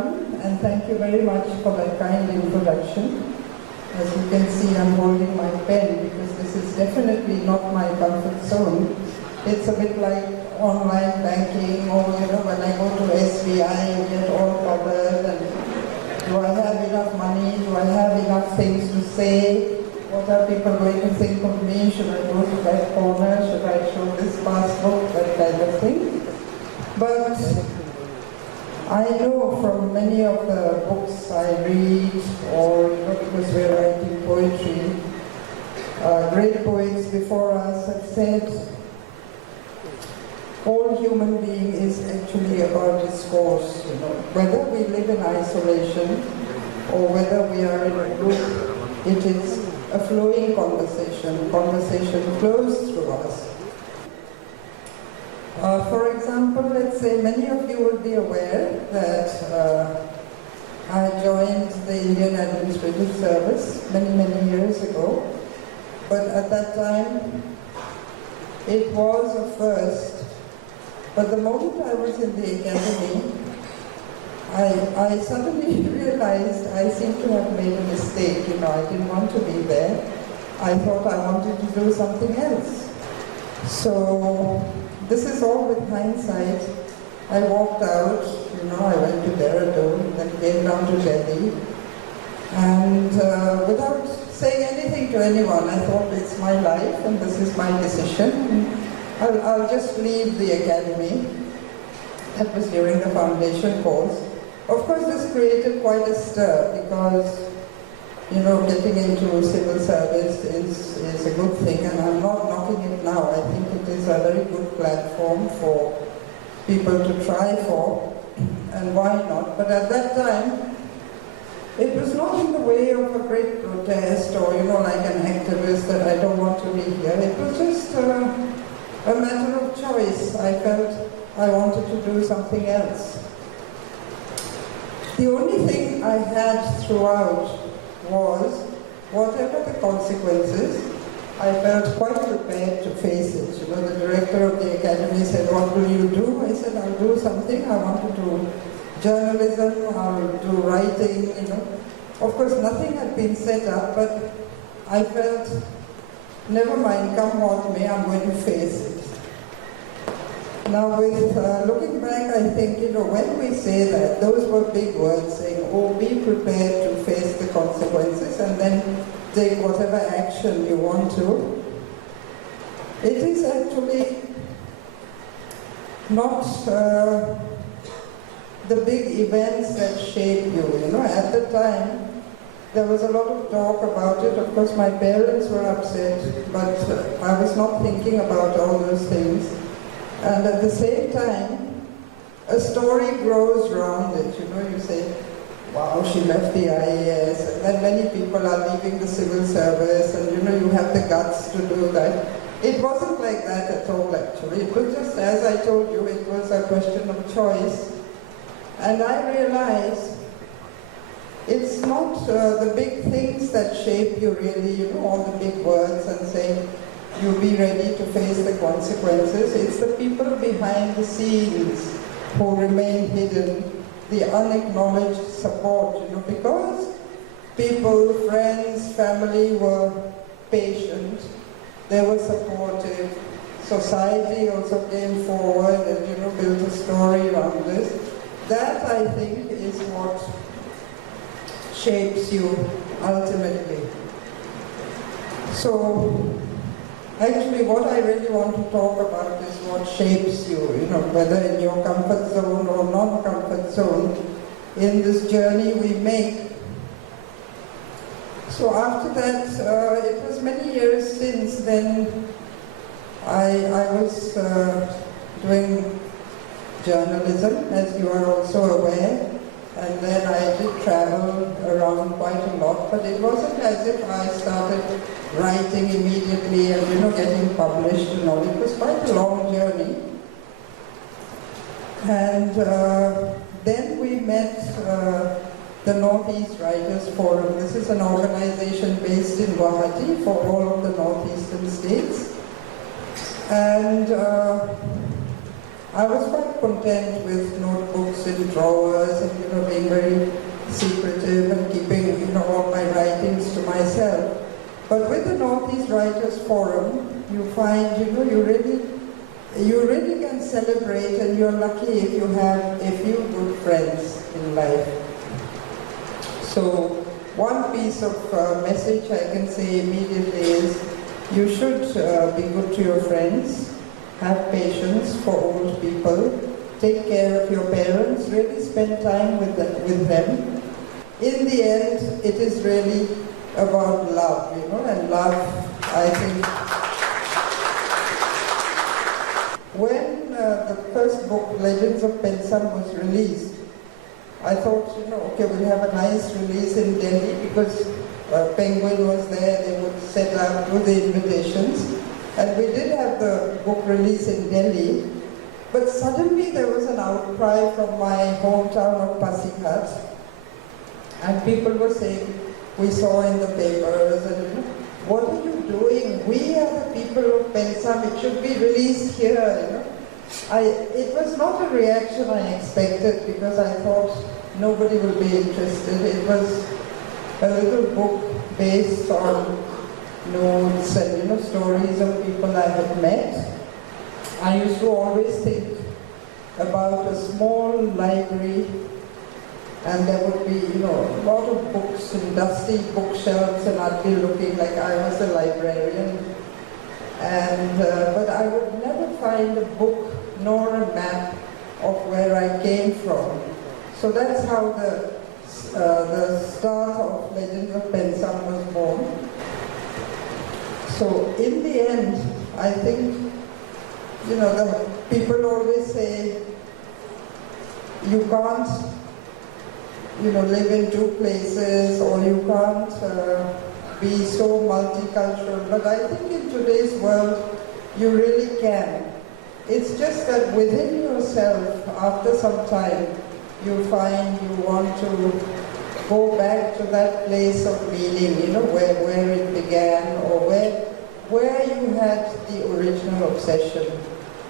everyone, and thank you very much for that kind introduction. As you can see, I'm holding my pen because this is definitely not my comfort zone. It's a bit like online banking, or when I go to SBI, you get all covered, and do I have enough money? Do I have enough things to say? What are people going to think of me? Should I go to that corner? Should I show this passbook? That kind of thing. But I know from many of the books I read, or because we're writing poetry, great poets before us have said, all human being is actually about discourse. Whether we live in isolation or whether we are in a group, it is a flowing conversation. Conversation flows through us. For example, let's say many of you will be aware that I joined the Indian Administrative Service many years ago, but at that time it was a first. But the moment I was in the academy, I suddenly realized I seem to have made a mistake. I didn't want to be there. I thought I wanted to do something else. So this is all with hindsight. I walked out, I went to Dehradun, then came down to Delhi. And without saying anything to anyone, I thought it's my life and this is my decision. I'll just leave the academy. That was during the foundation course. Of course, this created quite a stir because, getting into civil service is a good thing, and I'm not knocking it now. I think it is a very good platform for people to try for, and why not? But at that time, it was not in the way of a great protest or, like an activist that I don't want to be here. It was just a matter of choice. I felt I wanted to do something else. The only thing I had throughout was, whatever the consequences, I felt quite prepared to face it. The director of the academy said, what will you do? I said, I'll do something. I want to do journalism, I'll do writing, Of course, nothing had been set up, but I felt, never mind, come what may, I'm going to face it. Now, with looking back, I think, when we say that, those were big words saying, oh, be prepared to face the consequences and then take whatever action you want to. It is actually not the big events that shape you. At the time, there was a lot of talk about it. Of course, my parents were upset, but I was not thinking about all those things. And at the same time, a story grows around it. You say, wow, she left the IAS, and then many people are leaving the civil service, and you have the guts to do that. It wasn't like that at all, actually. It was just, as I told you, it was a question of choice. And I realized it's not the big things that shape you really, all the big words and saying, you be ready to face the consequences. It's the people behind the scenes who remain hidden, the unacknowledged support, because people, friends, family were patient, they were supportive, society also came forward and built a story around this. That, I think, is what shapes you ultimately. So, actually, what I really want to talk about is what shapes you, whether in your comfort zone or non-comfort zone, in this journey we make. So after that, it was many years since then, I was doing journalism, as you are also aware, and then I did travel around quite a lot, but it wasn't as if I started writing immediately and getting published and all. It was quite a long journey. And then we met the Northeast Writers Forum. This is an organization based in Guwahati for all of the northeastern states. And I was quite content with notebooks in drawers and being very very secretive and keeping all my writings to myself. But with the Northeast Writers Forum, you find you really can celebrate, and you're lucky if you have a few good friends in life. So one piece of message I can say immediately is you should be good to your friends, have patience for old people, take care of your parents, really spend time with them. In the end, it is really about love, and love, I think. When the first book, Legends of Pensam, was released, I thought, okay, we'll have a nice release in Delhi because Penguin was there, they would set out with the invitations. And we did have the book release in Delhi, but suddenly there was an outcry from my hometown of Pasighat, and people were saying, we saw in the papers, and what are you doing? We are the people of Pensam, it should be released here, It was not a reaction I expected because I thought nobody will be interested. It was a little book based on notes and stories of people I had met. I used to always think about a small library, and there would be a lot of books and dusty bookshelves, and I'd be looking like I was a librarian. And but I would never find a book nor a map of where I came from. So that's how the start of Legends of Pensam was born. So in the end, I think, the people always say, you can't, live in two places, or you can't be so multicultural. But I think in today's world, you really can. It's just that within yourself, after some time, you find you want to go back to that place of meaning, where it began, or where you had the original obsession.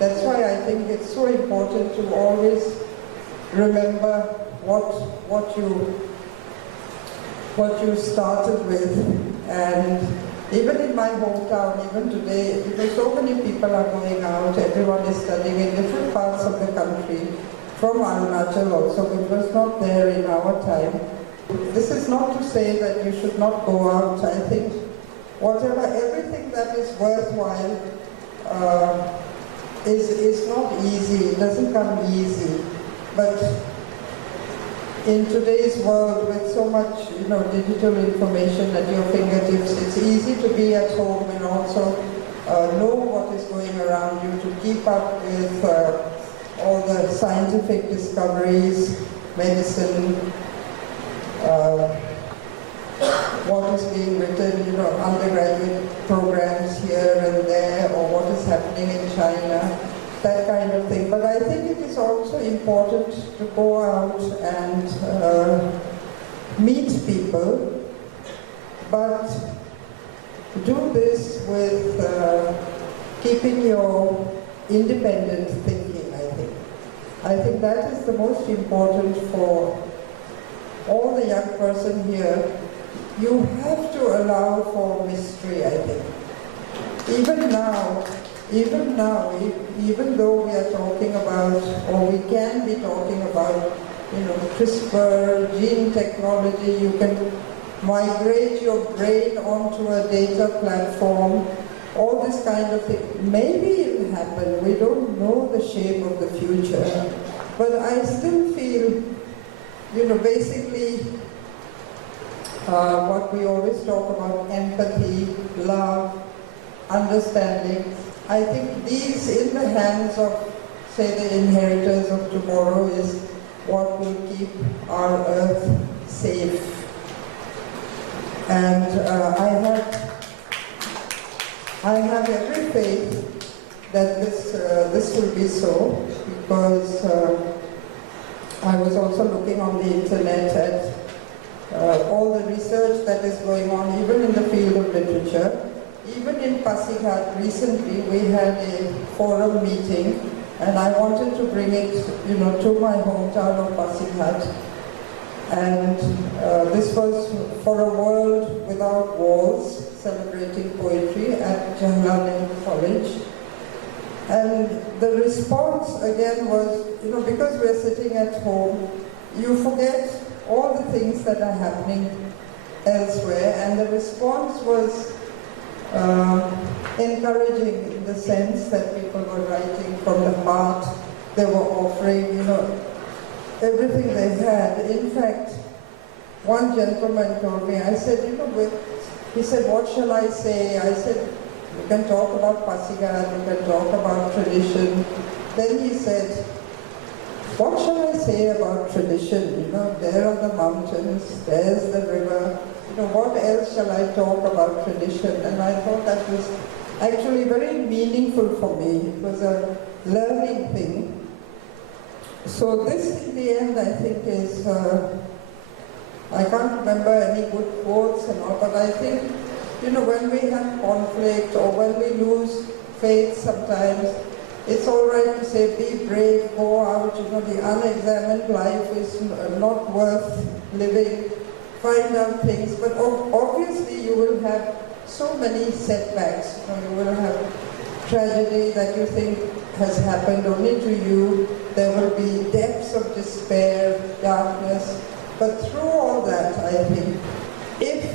That's why I think it's so important to always remember what you started with. And even in my hometown, even today, so many people are going out, everyone is studying in different parts of the country, from Arunachal also, which was not there in our time. This is not to say that you should not go out. I think everything that is worthwhile is not easy, it doesn't come easy. But in today's world, with so much digital information at your fingertips, it's easy to be at home and also know what is going around you, to keep up with all the scientific discoveries, medicine, what is being written, undergraduate programs here and there, or what is happening in China, that kind of thing. But I think it is also important to go out and meet people, but do this with keeping your independent thinking, I think. I think that is the most important for all the young person here. You have to allow for mystery, I think. Even now, even though we are talking about, or we can be talking about, CRISPR, gene technology, you can migrate your brain onto a data platform, all this kind of thing. Maybe it will happen, we don't know the shape of the future, but I still feel, basically, what we always talk about, empathy, love, understanding, I think these in the hands of, say, the inheritors of tomorrow is what will keep our earth safe. And I have every faith that this will be so, because I was also looking on the internet at all the research that is going on, even in the field of literature. Even in Pasighat recently, we had a forum meeting, and I wanted to bring it, to my hometown of Pasighat. And this was for a world without walls, celebrating poetry at Jawaharlal College. And the response again was, because we're sitting at home, you forget all the things that are happening elsewhere, and the response was encouraging in the sense that people were writing from the heart. They were offering, everything they had. In fact, one gentleman told me, I said, he said, what shall I say? I said, we can talk about Pasigat, we can talk about tradition. Then he said, what shall I say about tradition? There are the mountains, there's the river. What else shall I talk about tradition? And I thought that was actually very meaningful for me. It was a learning thing. So this, in the end, I think is, I can't remember any good quotes and all, but I think, when we have conflict or when we lose faith sometimes, it's all right to say, be brave, go out, the unexamined life is not worth living, find out things, but obviously you will have so many setbacks. You will have tragedy that you think has happened only to you. There will be depths of despair, darkness. But through all that, I think, if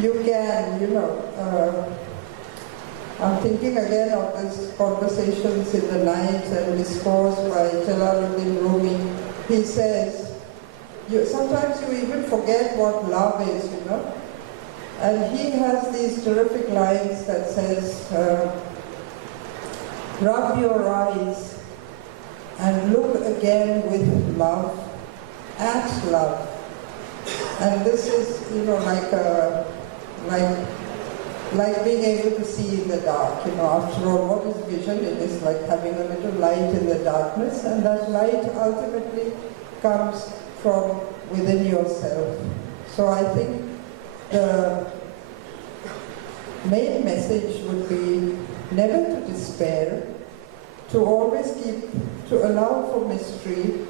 you can, I'm thinking again of these conversations in the night and discourse by Jalaluddin Rumi. He says, sometimes you even forget what love is, And he has these terrific lines that says, rub your eyes and look again with love at love. And this is, like being able to see in the dark. After all, what is vision? It is like having a little light in the darkness, and that light ultimately comes from within yourself. So I think the main message would be never to despair, to always to allow for mystery,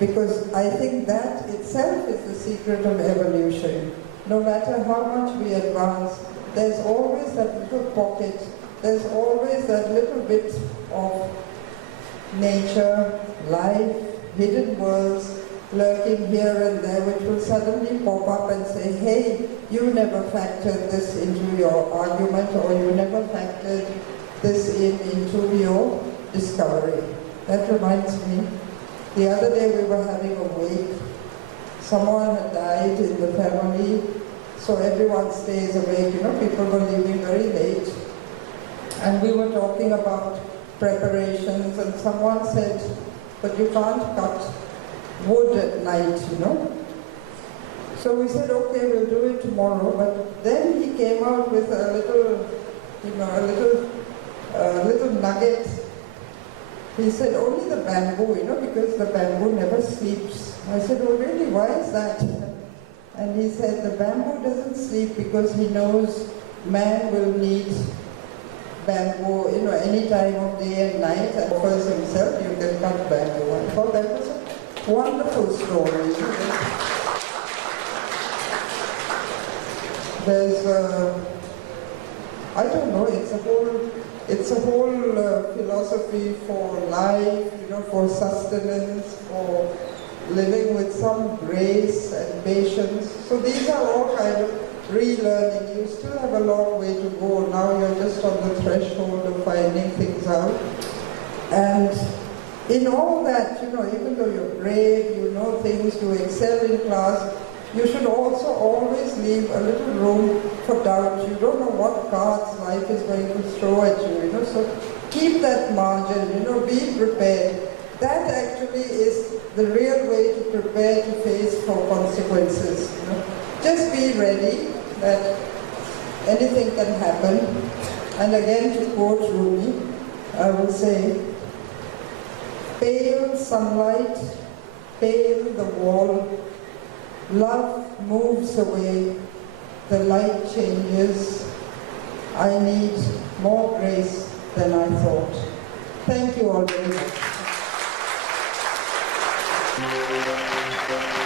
because I think that itself is the secret of evolution. No matter how much we advance, there's always that little pocket, there's always that little bit of nature, life, hidden worlds lurking here and there, which will suddenly pop up and say, hey, you never factored this into your argument, or you never factored this into your discovery. That reminds me, the other day we were having a wake. Someone had died in the family, so everyone stays awake. People were leaving very late. And we were talking about preparations, and someone said, but you can't cut wood at night, So we said, okay, we'll do it tomorrow. But then he came out with a little nugget. He said, only the bamboo, because the bamboo never sleeps. I said, oh really, why is that? And he said, the bamboo doesn't sleep because he knows man will need bamboo, any time of day and night, and offers himself, you can cut bamboo. I thought that was a wonderful story. There's I don't know, it's a whole philosophy for life, for sustenance, for living with some grace and patience. So these are all kind of relearning. You still have a long way to go. Now you're just on the threshold of finding things out. And in all that, even though you're brave, you know things, you excel in class, you should also always leave a little room for doubt. You don't know what cards life is going to throw at you, so keep that margin, be prepared. That actually is the real way to prepare to face for consequences. Just be ready that anything can happen. And again, to quote Rumi, I will say, pale sunlight, pale the wall, love moves away, the light changes. I need more grace than I thought. Thank you all very much. you.